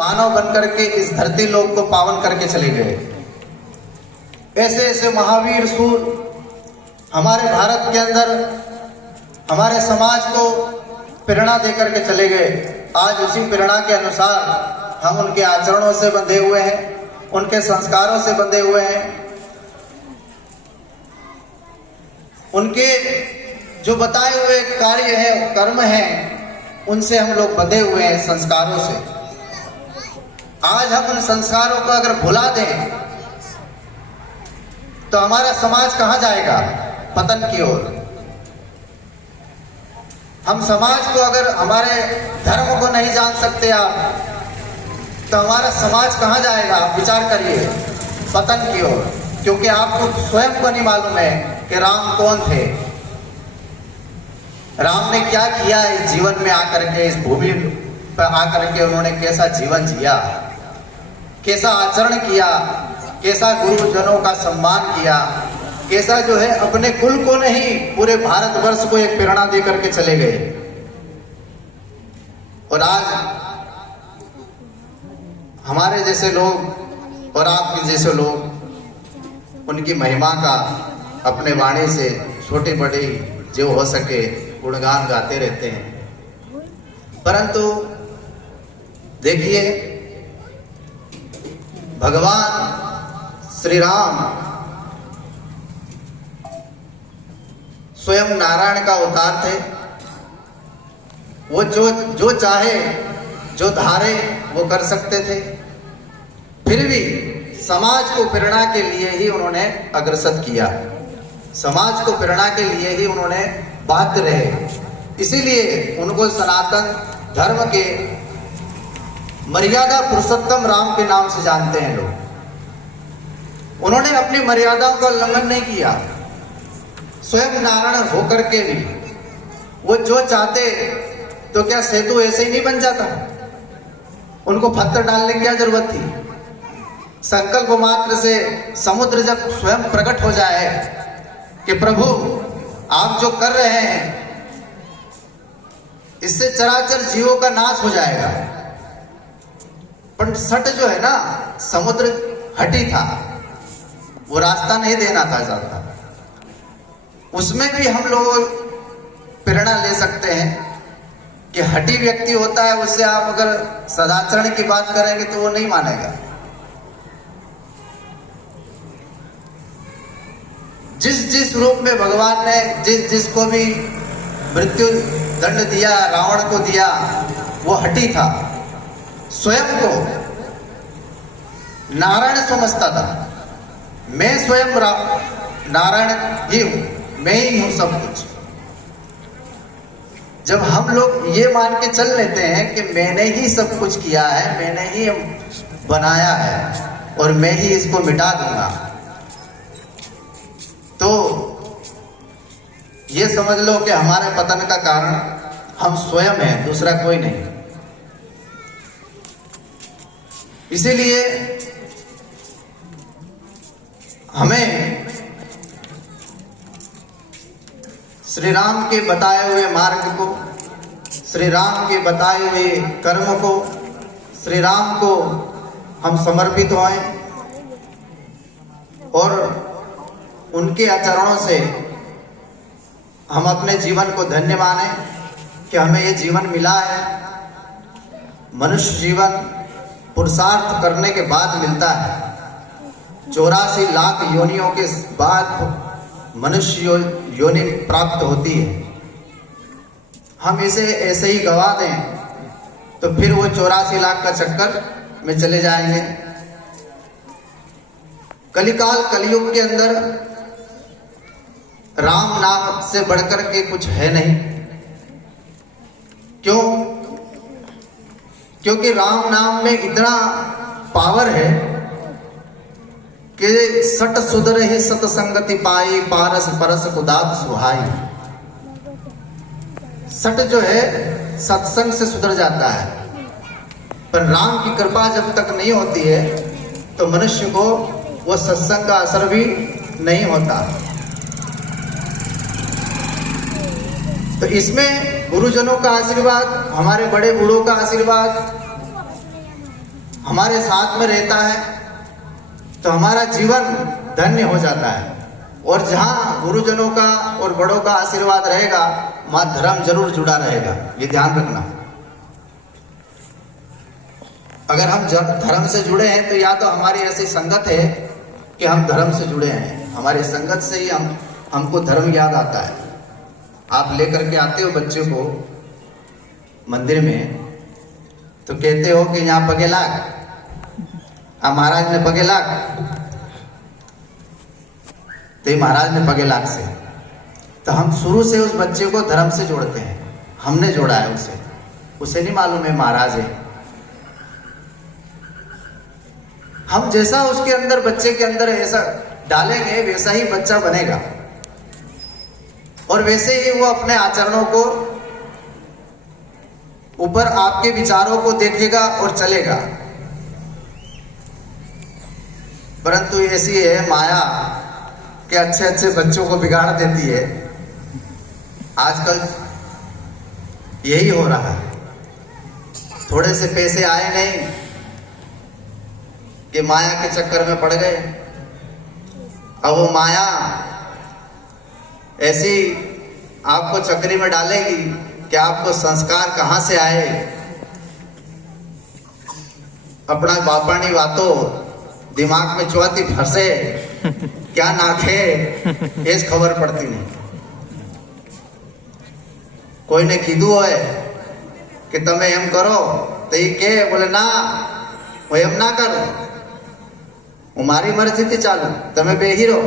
मानव बनकर के इस धरती लोक को पावन करके चले गए। ऐसे ऐसे महावीर सूर हमारे भारत के अंदर हमारे समाज को प्रेरणा देकर के चले गए। आज उसी प्रेरणा के अनुसार हम उनके आचरणों से बंधे हुए हैं, उनके संस्कारों से बंधे हुए हैं, उनके जो बताए हुए कार्य है, कर्म है, उनसे हम लोग बंधे हुए हैं, संस्कारों से। आज हम उन संस्कारों को अगर भुला दें तो हमारा समाज कहां जाएगा? पतन की ओर। हम समाज को अगर हमारे धर्म को नहीं जान सकते आप, तो हमारा समाज कहां जाएगा? आप विचार करिए, पतन की ओर। क्योंकि आपको स्वयं को नहीं मालूम है कि राम कौन थे, राम ने क्या किया इस जीवन में आकर के, इस भूमि पर आकर के उन्होंने कैसा जीवन जिया, कैसा आचरण किया, कैसा गुरुजनों का सम्मान किया, कैसा जो है अपने कुल को नहीं पूरे भारतवर्ष को एक प्रेरणा देकर के चले गए। और आज हमारे जैसे लोग और आपके जैसे लोग उनकी महिमा का अपने वाणी से छोटी बड़ी जो हो सके गुणगान गाते रहते हैं। परंतु देखिए, भगवान श्री राम स्वयं नारायण का अवतार थे। वो जो चाहे, जो धारे, वो कर सकते थे। फिर भी समाज को प्रेरणा के लिए ही उन्होंने अग्रसर किया, समाज को प्रेरणा के लिए ही उन्होंने बाध्य रहे। इसीलिए उनको सनातन धर्म के मर्यादा पुरुषोत्तम राम के नाम से जानते हैं लोग। उन्होंने अपनी मर्यादाओं का उल्लंघन नहीं किया। स्वयं नारायण होकर के भी वो जो चाहते तो क्या सेतु ऐसे ही नहीं बन जाता? उनको पत्थर डालने की क्या जरूरत थी? संकल्प मात्र से समुद्र जब स्वयं प्रकट हो जाए कि प्रभु आप जो कर रहे हैं इससे चराचर जीवों का नाश हो जाएगा, पर सट जो है ना, समुद्र हटी था, वो रास्ता नहीं देना था चाहता। उसमें भी हम लोग प्रेरणा ले सकते हैं कि हठी व्यक्ति होता है, उससे आप अगर सदाचरण की बात करेंगे तो वो नहीं मानेगा। जिस रूप में भगवान ने जिसको भी मृत्यु दंड दिया, रावण को दिया, वो हठी था। स्वयं को नारायण समझता था। मैं स्वयं नारायण ही हूं, मैं ही हूं सब कुछ। जब हम लोग ये मान के चल लेते हैं कि मैंने ही सब कुछ किया है, मैंने ही बनाया है और मैं ही इसको मिटा दूंगा, तो ये समझ लो कि हमारे पतन का कारण हम स्वयं हैं, दूसरा कोई नहीं। इसीलिए हमें श्री राम के बताए हुए मार्ग को, श्री राम के बताए हुए कर्म को, श्री राम को हम समर्पित होएं और उनके आचरणों से हम अपने जीवन को धन्य माने कि हमें ये जीवन मिला है। मनुष्य जीवन पुरुषार्थ करने के बाद मिलता है। 84 लाख योनियों के बाद मनुष्य योनि प्राप्त होती है। हम इसे ऐसे ही गवा दें तो फिर वो 84 लाख का चक्कर में चले जाएंगे। कलिकाल कलयुग के अंदर राम नाम से बढ़कर के कुछ है नहीं। क्यों? क्योंकि राम नाम में इतना पावर है कि सट सुधर ही सतसंगति पाई, पारस परस कुदात सुहाई। सट जो है सत्संग से सुधर जाता है, पर राम की कृपा जब तक नहीं होती है तो मनुष्य को वो सत्संग का असर भी नहीं होता। तो इसमें गुरुजनों का आशीर्वाद, हमारे बड़े बूढ़ों का आशीर्वाद, हमारे साथ में रहता है तो हमारा जीवन धन्य हो जाता है। और जहाँ गुरुजनों का और बड़ों का आशीर्वाद रहेगा, वहाँ धर्म जरूर जुड़ा रहेगा, ये ध्यान रखना। अगर हम धर्म से जुड़े हैं तो या तो हमारी ऐसी संगत है कि हम धर्म से जुड़े हैं, हमारी संगत से ही हमको धर्म याद आता है। आप लेकर के आते हो बच्चे को मंदिर में तो कहते हो कि यहाँ पगे लाग, महाराज ने पगे लाग, तो महाराज ने पगे लाग से, तो हम शुरू से उस बच्चे को धर्म से जोड़ते हैं, हमने जोड़ा है उसे नहीं मालूम है महाराज है। हम जैसा उसके अंदर, बच्चे के अंदर ऐसा डालेंगे वैसा ही बच्चा बनेगा और वैसे ही वो अपने आचरणों को ऊपर आपके विचारों को देखेगा और चलेगा। परंतु ऐसी है माया कि अच्छे अच्छे बच्चों को बिगाड़ देती है। आजकल यही हो रहा है। थोड़े से पैसे आए नहीं कि माया के चक्कर में पड़ गए। अब वो माया ऐसी आपको चक्री में डालेगी कि आपको संस्कार कहां से आए, अपना बापानी बातों दिमाग में चौथी फंसे क्या नाखे इस खबर पड़ती नहीं। कोई ने कीधु है कि तमे एम करो तो ये के बोले ना वो एम ना करो, मारी मर्जी थी चालू, तमे बेही रहो।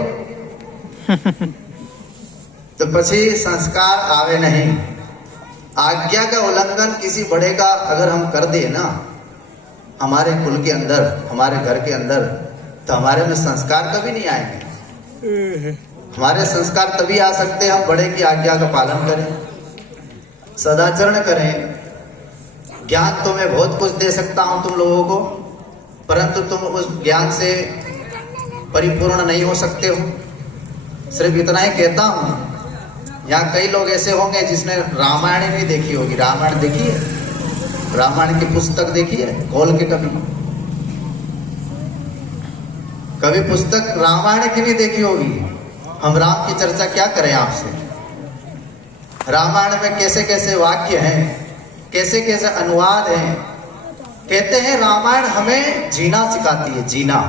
तो पछी संस्कार आवे नहीं। आज्ञा का उल्लंघन किसी बड़े का अगर हम कर दिए ना हमारे कुल के अंदर, हमारे घर के अंदर, तो हमारे में संस्कार कभी नहीं आएंगे। हमारे संस्कार तभी आ सकते हैं हम बड़े की आज्ञा का पालन करें, सदाचरण करें। ज्ञान तो मैं बहुत कुछ दे सकता हूं तुम लोगों को, परंतु तुम उस ज्ञान से परिपूर्ण नहीं हो सकते हो। सिर्फ इतना ही कहता हूं, यहाँ कई लोग ऐसे होंगे जिसने रामायण नहीं देखी होगी। रामायण देखी है? रामायण की पुस्तक देखी है? खोल के कभी पुस्तक रामायण की नहीं देखी होगी। हम राम की चर्चा क्या करें आपसे? रामायण में कैसे कैसे वाक्य हैं, कैसे कैसे अनुवाद हैं। कहते हैं रामायण हमें जीना सिखाती है, जीना,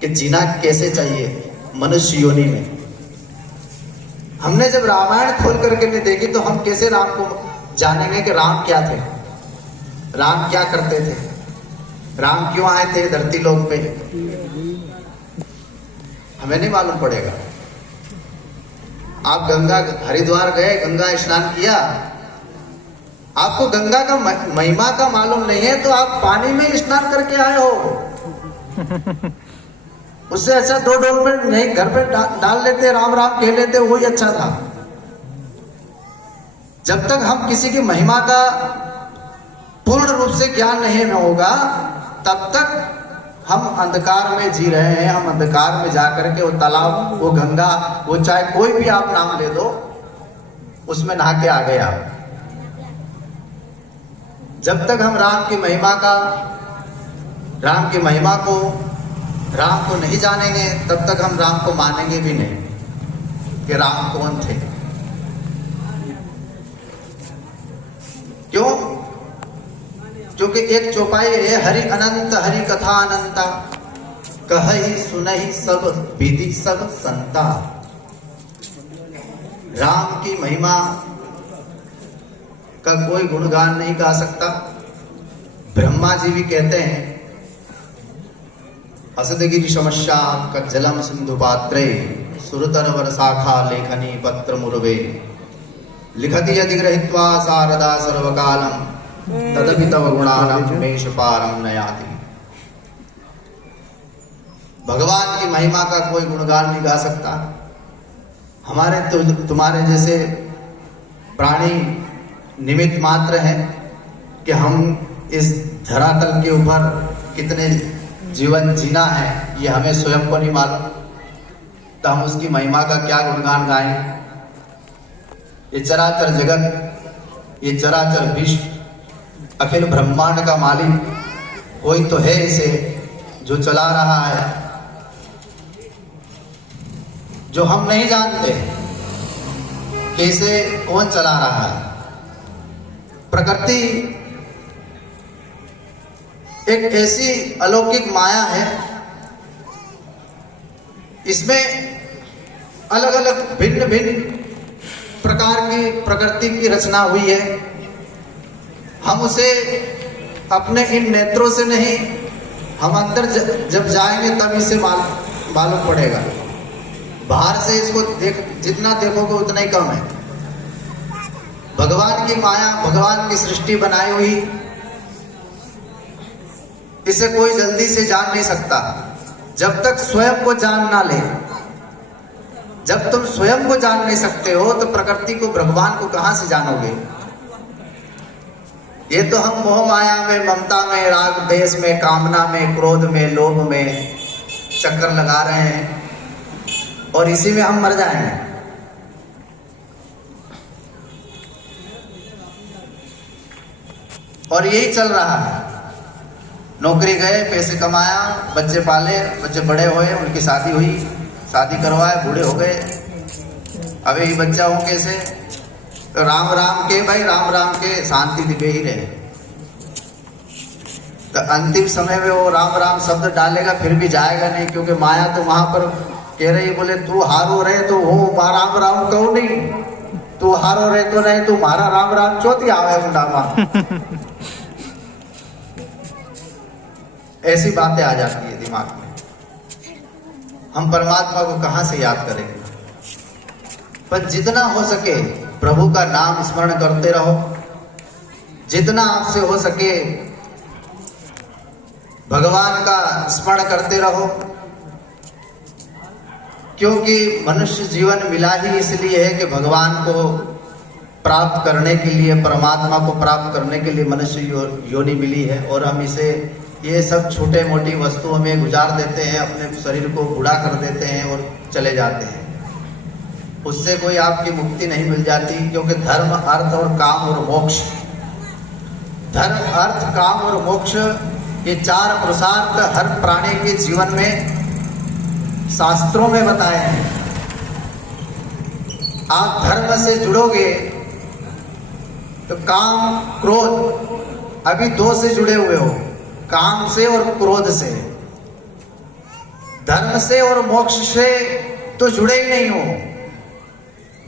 कि जीना कैसे चाहिए मनुष्य योनि में। हमने जब रामायण खोल करके नहीं देखी तो हम कैसे राम को जानेंगे कि राम क्या थे, राम क्या करते थे, राम क्यों आए थे धरती लोक पे, हमें नहीं मालूम पड़ेगा। आप गंगा हरिद्वार गए, गंगा स्नान किया, आपको गंगा का महिमा का मालूम नहीं है तो आप पानी में स्नान करके आए हो। उससे अच्छा 2 डोल में नहीं घर पे डाल लेते, राम राम कह लेते, वही अच्छा था। जब तक हम किसी की महिमा का पूर्ण रूप से ज्ञान नहीं होगा तब तक हम अंधकार में जी रहे हैं। हम अंधकार में जाकर के वो तालाब, वो गंगा, वो चाहे कोई भी आप नाम ले दो, उसमें नहा के आ गए आप। जब तक हम राम की महिमा को नहीं जानेंगे तब तक हम राम को मानेंगे भी नहीं कि राम कौन थे। क्यों? क्योंकि एक चौपाई है, हरि अनंत हरि कथा अनंता, कहहि सुनहि सब विधि सब संता। राम की महिमा का कोई गुणगान नहीं गा सकता। ब्रह्मा जी भी कहते हैं, असदगिरि समस्या कज्जलम सिंधु पात्रे सुरतर वर्षाखा लेखनी पत्र मुरवे लिखति यदि गृहीत्वा शारदा सर्वकालम तदपि तव गुणानां मेष पारम नयाति। भगवान की महिमा का कोई गुणगान नहीं गा सकता। हमारे तो तुम्हारे जैसे प्राणी निमित्त मात्र हैं कि हम इस धरातल के ऊपर कितने जीवन जीना है ये हमें स्वयं को नहीं मालूम, तो हम उसकी महिमा का क्या गुणगान गाएं। ये चराचर जगत, ये चराचर विश्व, अखिल ब्रह्मांड का मालिक कोई तो है इसे जो चला रहा है, जो हम नहीं जानते कि इसे कौन चला रहा है। प्रकृति एक ऐसी अलौकिक माया है, इसमें अलग अलग भिन्न भिन्न प्रकार की प्रकृति की रचना हुई है। हम उसे अपने इन नेत्रों से नहीं, हम अंदर जब जाएंगे तब इसे मालूम पड़ेगा। बाहर से इसको जितना देखोगे उतना ही कम है। भगवान की माया, भगवान की सृष्टि बनाई हुई, इसे कोई जल्दी से जान नहीं सकता जब तक स्वयं को जान ना ले। जब तुम स्वयं को जान नहीं सकते हो तो प्रकृति को, भगवान को कहां से जानोगे। ये तो हम मोह माया में, ममता में, राग द्वेष में, कामना में, क्रोध में, लोभ में चक्कर लगा रहे हैं और इसी में हम मर जाएंगे। और यही चल रहा है। नौकरी गए, पैसे कमाया, बच्चे पाले, बच्चे बड़े हुए, उनकी शादी हुई, शादी करवाए, बूढ़े हो गए। अब यही बच्चा हो कैसे, तो राम राम के भाई, राम राम के शांति दिव्य ही रहे। तो अंतिम समय में वो राम राम शब्द डालेगा फिर भी जाएगा नहीं, क्योंकि माया तो वहां पर कह रही, बोले तू हारो रहे तो वो राम राम कहो नहीं, तू हारो रहे तो नहीं, तू मारा राम राम चौथी आवे मुंडामा। ऐसी बातें आ जाती है दिमाग में। हम परमात्मा को कहां से याद करेंगे। पर जितना हो सके प्रभु का नाम स्मरण करते रहो, जितना आपसे हो सके भगवान का स्मरण करते रहो, क्योंकि मनुष्य जीवन मिला ही इसलिए है कि भगवान को प्राप्त करने के लिए, परमात्मा को प्राप्त करने के लिए मनुष्य योनि मिली है। और हम इसे, ये सब छोटे मोटी वस्तु हमें गुजार देते हैं, अपने शरीर को बूढ़ा कर देते हैं और चले जाते हैं। उससे कोई आपकी मुक्ति नहीं मिल जाती, क्योंकि धर्म, अर्थ और काम और मोक्ष, धर्म, अर्थ, काम और मोक्ष, ये चार पुरुषार्थ हर प्राणी के जीवन में शास्त्रों में बताए हैं। आप धर्म से जुड़ोगे तो काम, क्रोध, अभी दो से जुड़े हुए हो, काम से और क्रोध से। धर्म से और मोक्ष से तो जुड़े ही नहीं हो।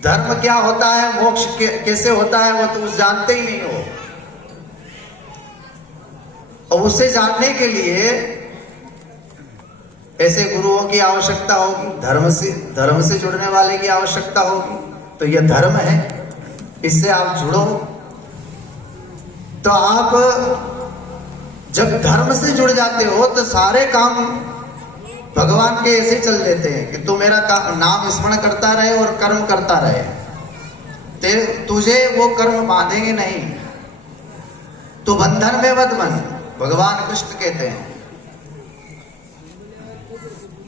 धर्म क्या होता है, मोक्ष कैसे होता है, वो तो जानते ही नहीं हो। और उसे जानने के लिए ऐसे गुरुओं की आवश्यकता होगी, धर्म से जुड़ने वाले की आवश्यकता होगी। तो यह धर्म है, इससे आप जुड़ो। तो आप जब धर्म से जुड़ जाते हो तो सारे काम भगवान के ऐसे चल देते हैं कि तू मेरा नाम स्मरण करता रहे और कर्म करता रहे। तुझे वो कर्म बांधेंगे नहीं, तो बंधन में मत बन, भगवान कृष्ण कहते हैं।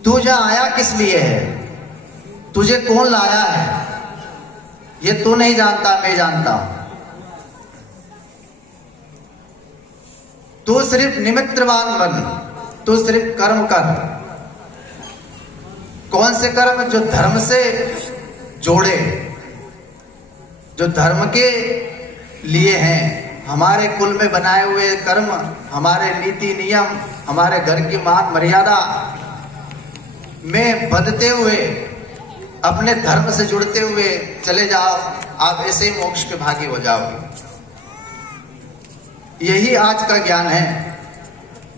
तू जहां आया किस लिए है, तुझे कौन लाया है, ये तू नहीं जानता, मैं जानता हूं। तू सिर्फ निमित्तवान बन, तू सिर्फ कर्म कर। कौन से कर्म, जो धर्म से जोड़े, जो धर्म के लिए हैं। हमारे कुल में बनाए हुए कर्म, हमारे नीति नियम, हमारे घर की मान मर्यादा में बंधते हुए, अपने धर्म से जुड़ते हुए चले जाओ, आप ऐसे ही मोक्ष के भागी हो जाओगे। यही आज का ज्ञान है।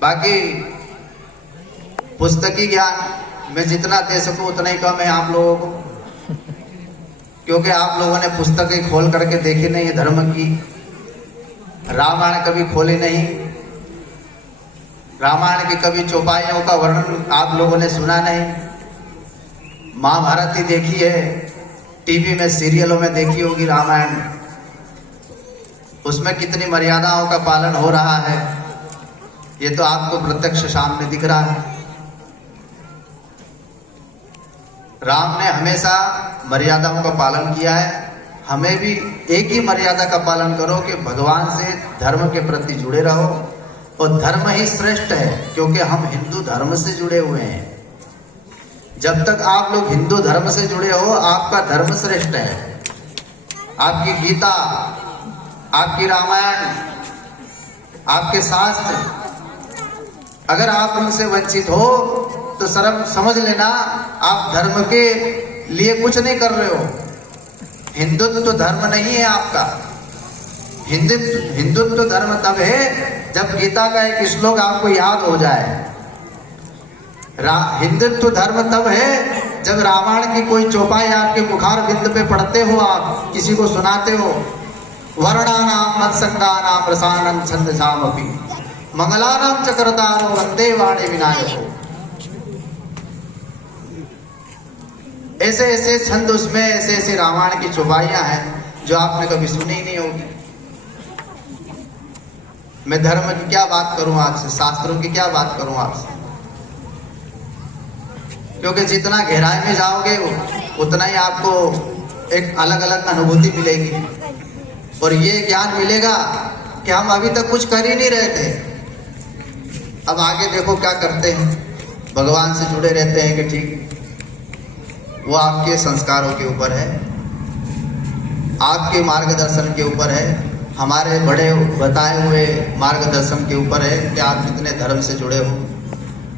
बाकी पुस्तकी ज्ञान मैं जितना दे सकूं उतना ही कम है आप लोगों को, क्योंकि आप लोगों ने पुस्तकें खोल करके देखी नहीं है धर्म की। रामायण कभी खोली नहीं, रामायण की कभी चौपाइयों का वर्णन आप लोगों ने सुना नहीं। महाभारत ही देखी है, टीवी में, सीरियलों में देखी होगी रामायण। उसमें कितनी मर्यादाओं का पालन हो रहा है, ये तो आपको प्रत्यक्ष सामने दिख रहा है। राम ने हमेशा मर्यादाओं का पालन किया है। हमें भी एक ही मर्यादा का पालन करो कि भगवान से, धर्म के प्रति जुड़े रहो। और धर्म ही श्रेष्ठ है, क्योंकि हम हिंदू धर्म से जुड़े हुए हैं। जब तक आप लोग हिंदू धर्म से जुड़े हो, आपका धर्म श्रेष्ठ है। आपकी गीता, आपकी रामायण, आपके शास्त्र, अगर आप उनसे वंचित हो तो शर्म समझ लेना, आप धर्म के लिए कुछ नहीं कर रहे हो। हिंदुत्व तो धर्म नहीं है आपका। हिंदुत्व धर्म तब है जब गीता का एक श्लोक आपको याद हो जाए। हिंदुत्व धर्म तब है जब रामायण की कोई चौपाई आपके मुखार बिंद पे पढ़ते हो, आप किसी को सुनाते हो। वर्णानाम मत्संगानाम प्रसानं छंदसामपि मंगलानाम च करतारो वंदे वाणी विनायको। ऐसे ऐसे छंद उसमें, ऐसे ऐसे रामायण की चौपाइयां हैं जो आपने कभी सुनी ही नहीं होगी। मैं धर्म की क्या बात करूं आपसे, शास्त्रों की क्या बात करूं आपसे, क्योंकि जितना गहराई में जाओगे उतना ही आपको एक अलग अलग अनुभूति मिलेगी। और ये ज्ञान मिलेगा कि हम अभी तक कुछ कर ही नहीं रहे थे, अब आगे देखो क्या करते हैं। भगवान से जुड़े रहते हैं कि ठीक, वो आपके संस्कारों के ऊपर है, आपके मार्गदर्शन के ऊपर है, हमारे बड़े बताए हुए मार्गदर्शन के ऊपर है कि आप कितने धर्म से जुड़े हो।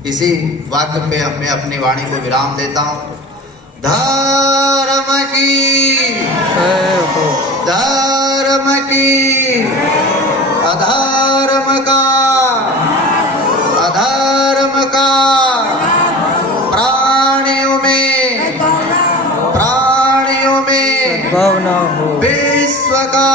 इसी वाक्य पे मैं अपनी वाणी को विराम देता हूँ। धर्म की, धर्म की, अधर्म का, अधर्म का, प्राणियों में, प्राणियों में, विश्व का